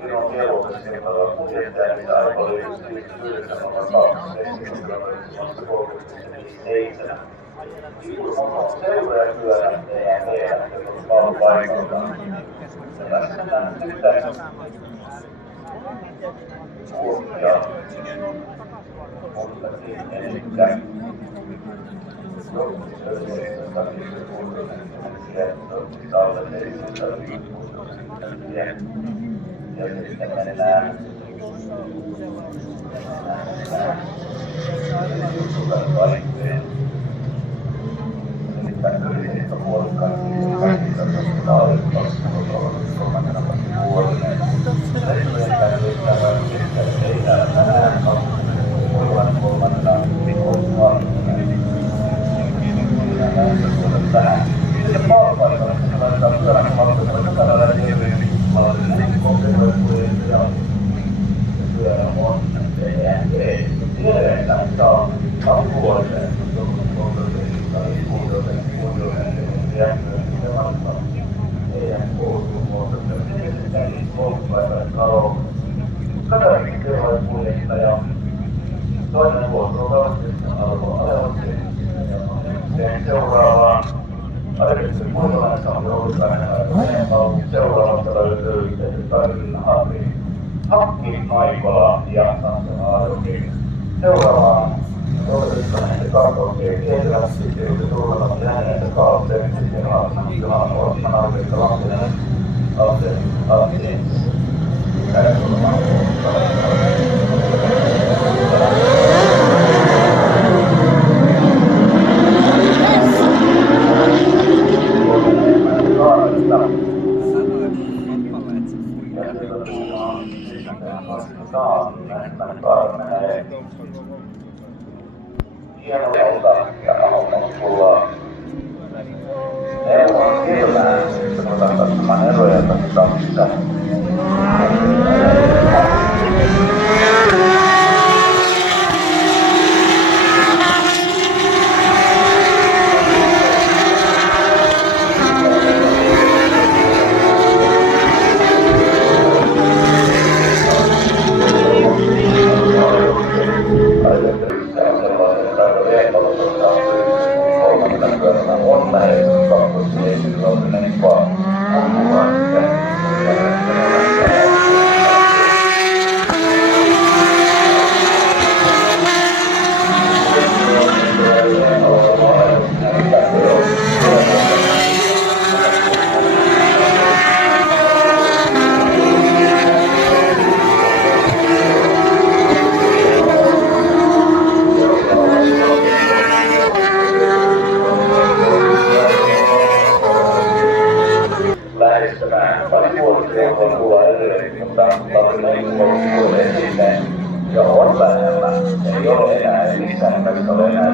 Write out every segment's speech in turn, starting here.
Sinun kelpoisemmalla kuljettaja, mitä alkoholi 9.37. Kun seuraa kyllä lähtee tehdä, jos on paljon paikalta. Tässä näyttää suosia, mutta elikkä ja sitten mennään vaihteen. Eli yhdistä puolikkaan kaikista kolmantena vuodelle. Ei tänään kolmantena tähän. Ja palveluilla laitetaan pyörän valtuudella jokaisella lieveesti. Pyörä on tiedetään, että on vuoteen. Toinen vuosi seuraavaan Arvitsen muistolainen on joulukainen seuraavasta löytyy yhteiset tarvinnut Hakki, Maikola ja Sanson Aadokin. Seuraavaan toivottavasti kartoittien kehityvästi sitten turvallisuus hänestä kaapteen sitten Johan Orman arvioista Lahtien kädenkulmaan. Hienolta ja rahoittanut tullaan. EU on kevään, että voidaan katsomaan eroja tässä. Ja on vähemmän, ei ole enää missään nimessä ole enää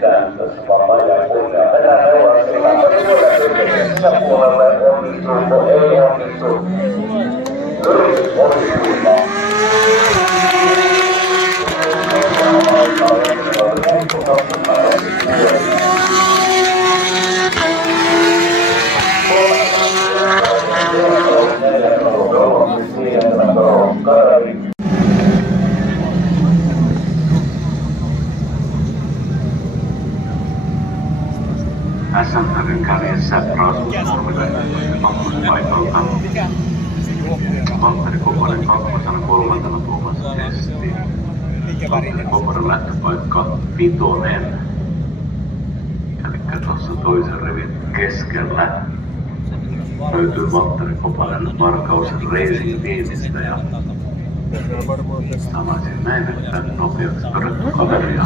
mitään tässä vaan majaa kunnia. Tänään neuvoa Kärkeen sisäpuolelle, onnistuuko, ei onnistu. Yritys onnistuu. SM-hävyn kädessä Rasmus Nurminen kakkospaikalta. Valtteri Koponen kakkosena, kolmantena Tuomas Kesti. Valtteri Koponen lähtöpaikka vitonen. Elikkä tuossa toisen rivin keskellä löytyy Valtteri Koponen Varkaus Racing Teamista ja sanoisin näin, että nopeaksi todettu kaveria.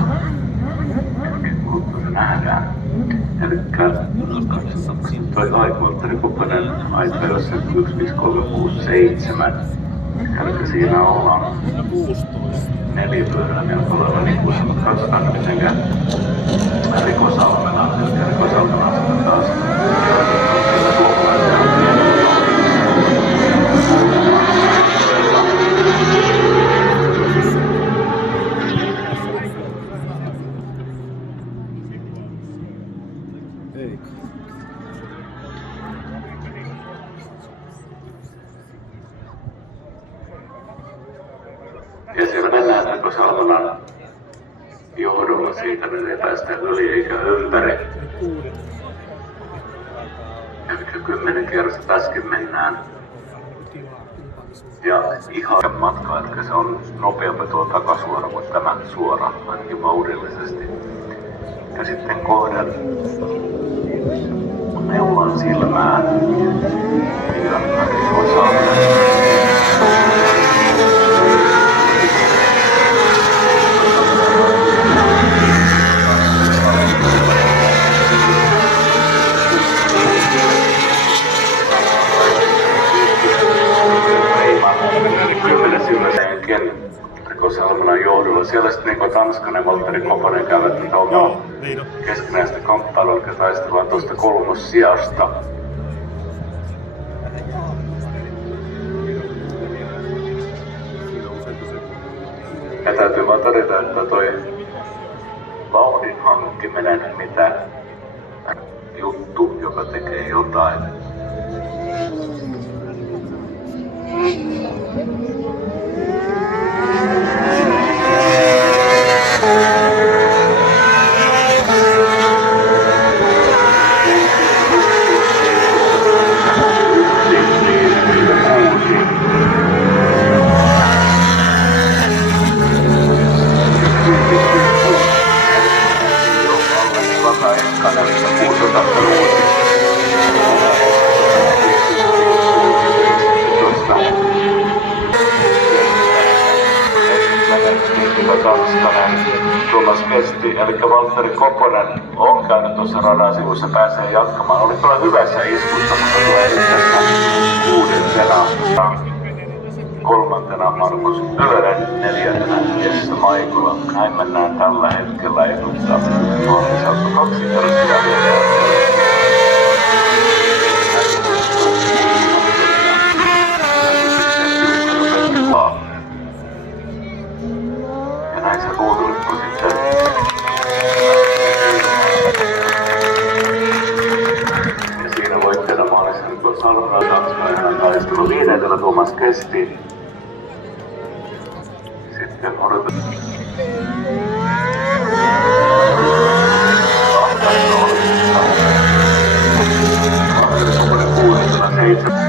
Kulttuuri nähdään. Elikkä toi Valtteri Koponen aika jossain 15367. Elikkä siinä ollaan nelipyöräinen oleva niin katsotaan mitenkään Rikosalmena. Elikkä Rikosalmena on taas ja siellä mennään Rikosalmenan johdolla siitä, että ei päästä yli eikä ympäri. Elikkä 10 kierrosta äsken mennään. Ja ihan matka, että se on nopeampi tuo takasuora kuin tämä suora, ainakin vauhdillisesti. Ja sitten kohden neulan silmää. Ja Rikosalmenan johdolla. Siellä sitten niin Tanskanen ja Valtteri Koponen käyvät tätä omaa keskinäistä kamppailua, eli taistellaan tuosta kolmossijasta. Ja täytyy vaan todeta, että toi vauhdin hankkiminen, mitä juttu, joka tekee jotain. Tanskanen, Tuomas Kesti, eli Valtteri Koponen on käynyt tuossa radan sivussa, pääsee jatkamaan. Oli kyllä hyvässä iskussa, mutta tulee nyt tässä kuudentena. Kolmantena Markus Pölönen, neljäntenä Jesse Maikola. Näin mennään tällä hetkellä edulta. On lisätty 2 kertaa vielä. Näin se ruudulippu sitten. Ja siinä voitteena maalissa kun Salmela Tanskainen taistelu 5. Tuomas Kesti. Sitten odotetaan. Valtteri Koponen 6. 7.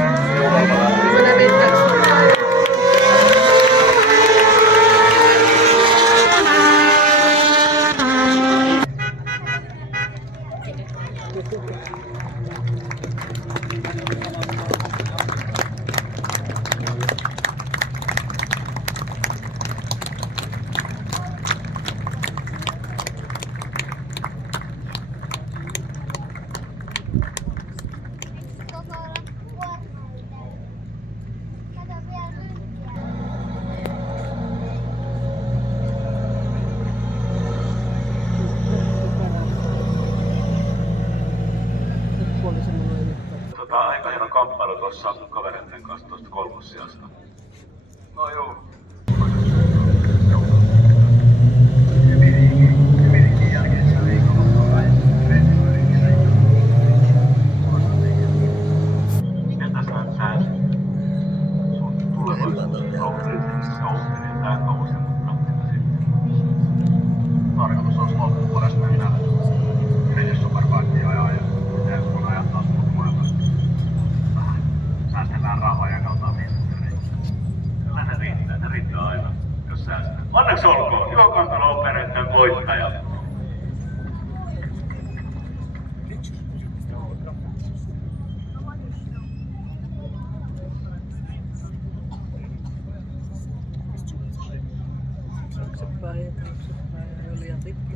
aika hieno kamppailu tuossa kavereiden kanssa tuosta kolmossijasta. No joo. Hyvinkin jälkeisellä viikonloppuna treenipyörikin. Miltä sä näet sun tulevaisuuden roadracingissa Outterin tää kausi, mutta tarkoitus olisi loppuvuodesta mennä British Superbikea ajaa ja ensi vuonna ajaa taas ulkomailla. Vähän säästellään rahaa ja katsotaan mihin sitten. kyllä ne riittää aina, jos säästää. Onneksi olkoon, Juho Kontula Opereiden voittaja. Taaksepäin ja oli liian pitkä.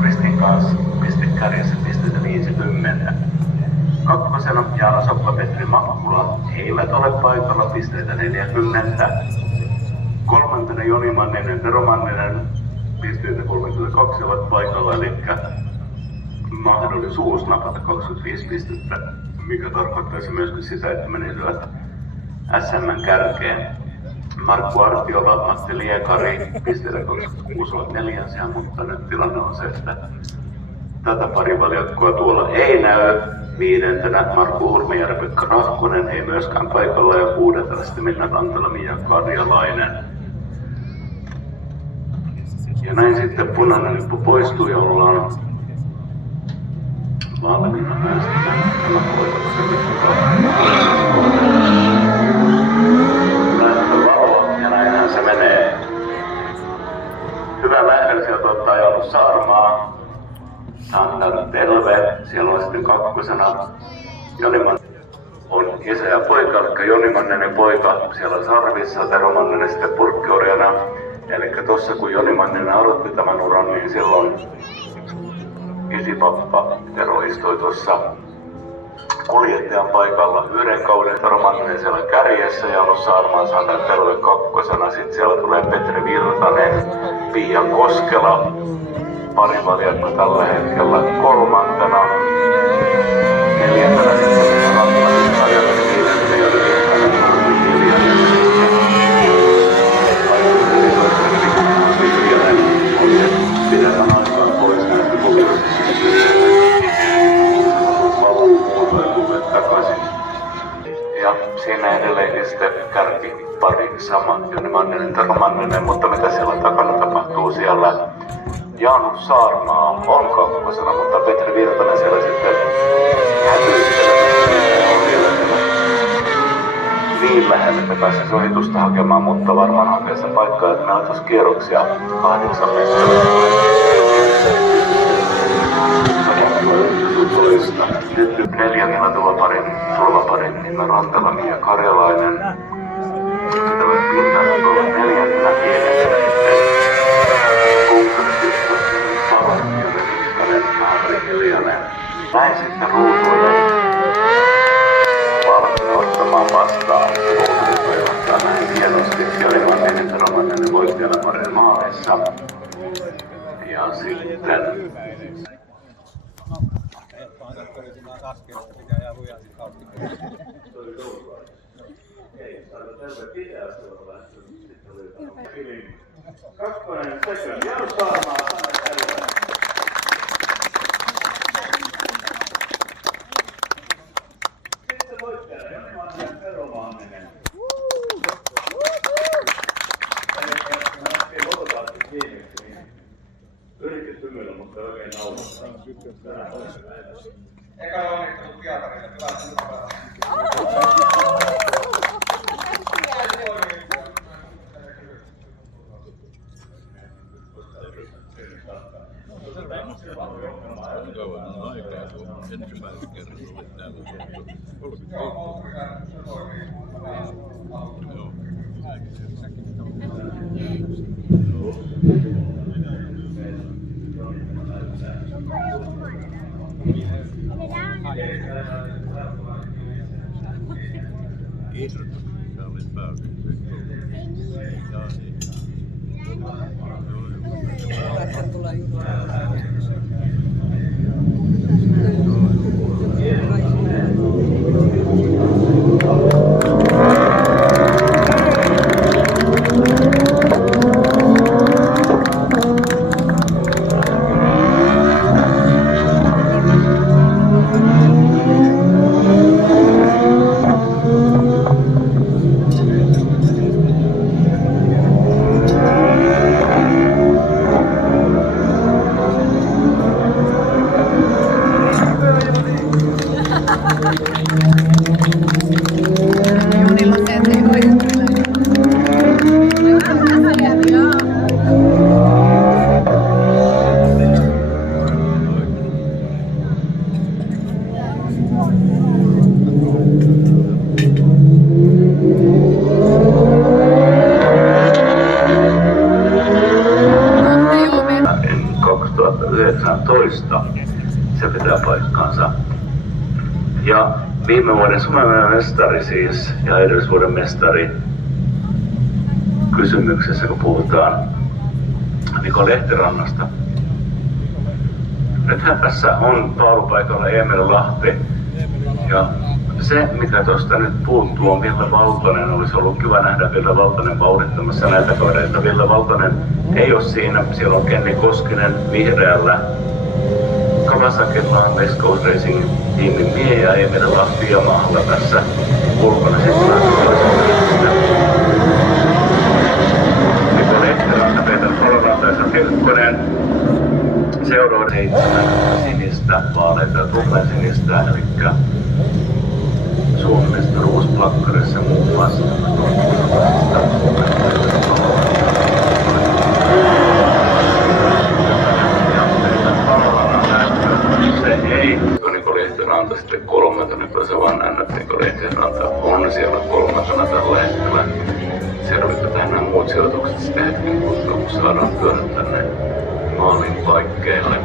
Kristin kanssa pistekärjessä pisteitä 50. Kakkosena Jaana Soppa, Petri Makkula eivät ole paikalla, pisteitä 40. Kolmantena Joni Manninen, Tero Manninen, pisteitä 32 ovat paikalla, eli mahdollisuus napata 25 pistettä, mikä tarkoittaisi myöskin sitä, että menisivät SM:n kärkeen. Markku Artiola, Matti Liekari, pisteitä 26 ovat neljänsiä, mutta nyt tilanne on se, että tätä parivaljakkoa tuolla ei näy. Viidentenä Markku Hurmijärvi, Pekka Rahkonen ei myöskään paikalla ja kuudentena sitten Minna Rantala, Mia Karjalainen. Ja näin sitten punainen lippu poistuu ja ollaan valmiina päästämään tämä voitoksen ja näinhän se menee. Hyvä lähdön sieltä ottaa Jaanus Saarmaa. Sandar Telve, siellä on sitten kakkosena Joni on isä ja poika, eli Joni Manninen poika siellä sarvissa, Tero Manninen sitten purkkiorjana. Eli tossa kun Joni Manninen aloitti tämän uran, niin silloin isipappa Tero istui tuossa kuljettajan paikalla yhden kauden, Tero Manninen siellä kärjessä ja Jaanus Saarmaa Sandar Telve kakkosena. Sitten siellä tulee Petri Virtanen, Pia Koskela. Parivaljakko tällä hetkellä kolmantena. Neljäntenä sitten Minna Rantala, Karjalainen, viidentenä Joni Virtanen, on pidemmän aikaa pois näistä kokeilista. Palvelut takaisin. Ja siinä edelleen sitten kärkipari sama, Joni Manninen, Tero Manninen, mutta mitä siellä takana tapahtuu siellä? Jaanus Saarmaa on kakkosena, mutta Petri Virtanen siellä sitten niin lähellä, että pääsisi ohitusta hakemaan, mutta varmaan hakee se paikkaa, että meillä on tuossa kierroksia 8 metriä. Nyt neljännellä tuloparin Minna Rantala, Mia Karjalainen. Sitä voi pintaan tuolla neljännellä viidentenä. Näin sitten ruutuille valmiina ottamaan vastaan. Ruutuille toivottaa näin hienosti. Joni Manninen, Tero Manninen voittajana parin maalissa. Ja sitten kakkonen session, Jaanus Saarmaa, Sandar Telve. Sitten voittajana Joni Manninen, Tero Manninen. Ei ototaasti viimeksi, niin yritin hymyillä, mutta oikein nauruttaa. Eka onnittelut Pietarille, hyvää syntymäpäivää. Pätkän tulee just. Junilla se ei hoida. En 2019, se pitää paikkaansa. Ja viime vuoden Suomen mestari siis, ja edellisvuoden mestari kysymyksessä, kun puhutaan Niko Lehtirannasta. Nythän tässä on paalupaikalla Emil Lahti, ja se mikä tuosta nyt puuttuu on Ville Valtonen. Olisi ollut kiva nähdä Ville Valtonen vauhdittamassa näitä kavereita. Ville Valtonen ei ole siinä, siellä on Kenni Koskinen vihreällä. Kawasakilla on West Coast Racing tiimin mie ja Emil Lahti Yamahalla tässä ulkona sitten toisesta. Niko Lehtiranta, Peter Poloranta ja Kirkkonen. Seuraa 7 sinistä vaaleita ja tummen sinistä, eli Suomen mestaruusplakkarissa muun muassa. Se ei Niko Lehtiranta sitten kolmantena, kun se vaan näin, että Niko Lehtiranta on siellä kolmantena tällä hetkellä. Selvitetään nämä muut sijoitukset sitten hetken kuluttua, kun saadaan pyörät tänne maalin paikkeille.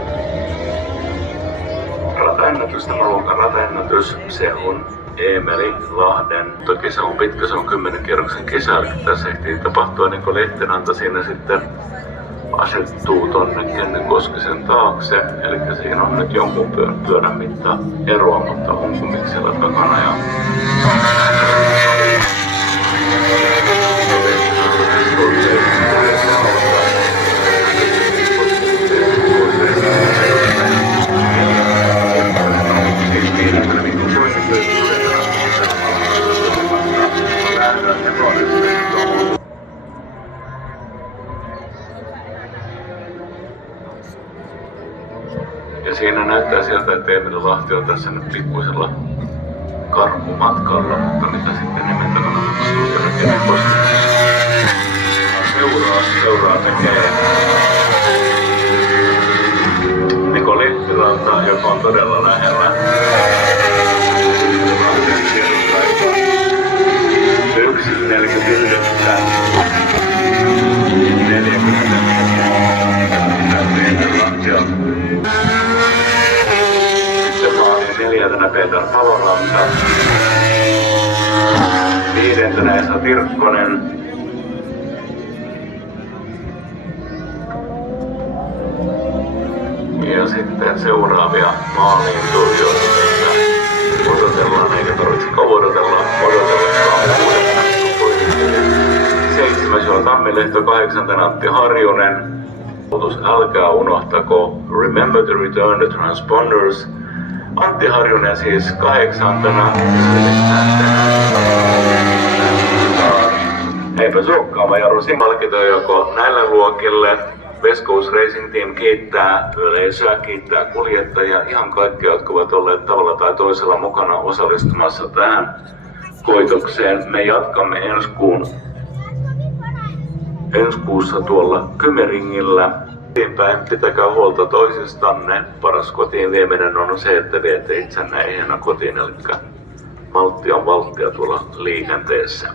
Rataennätys, tämä luokan rataennätys, se on Emeli Lahden. Toki se on pitkä, se on 10 kierroksen kisa, eli tässä ehtii tapahtua Niko Lehtiranta siinä sitten asettuu tonne Kenni Koskisen taakse, eli siinä on nyt jonkun pyörän mitta eroa, mutta on kumminkin siellä takana. Ja ja siinä näyttää sieltä, että Emil Lahti on tässä nyt pikkuisella karhumatkalla, mutta mitä sitten nimetään seuraa tekee Niko Lehtiranta, joka on todella lähellä. 1.49. 40. Sitten maaliin 4. Peter Paloranta. 5. Esa Tirkkonen. Ja sitten seuraavia maaliin tulijoita. Odotellaan, eikä tarvitse odotella. Odotellaan 7. Juha Tammilehto, 8. Antti Harjunen. Älkää unohtako, remember to return the transponders. Antti Harjunen siis 8. Eipä suokkaava Jaro Simalkito joko näille luokille. West Coast Racing Team kiittää yleisöä, kiittää kuljettajia, ihan kaikkia, jotka ovat olleet tavalla tai toisella mukana osallistumassa tähän koitokseen. Me jatkamme ensi kuussa tuolla Kymeringillä. Eteenpäin pitäkää huolta toisistanne. Paras kotiin vieminen on se, että viette itsenne ehjänä kotiin, eli maltti on valttia tuolla liikenteessä.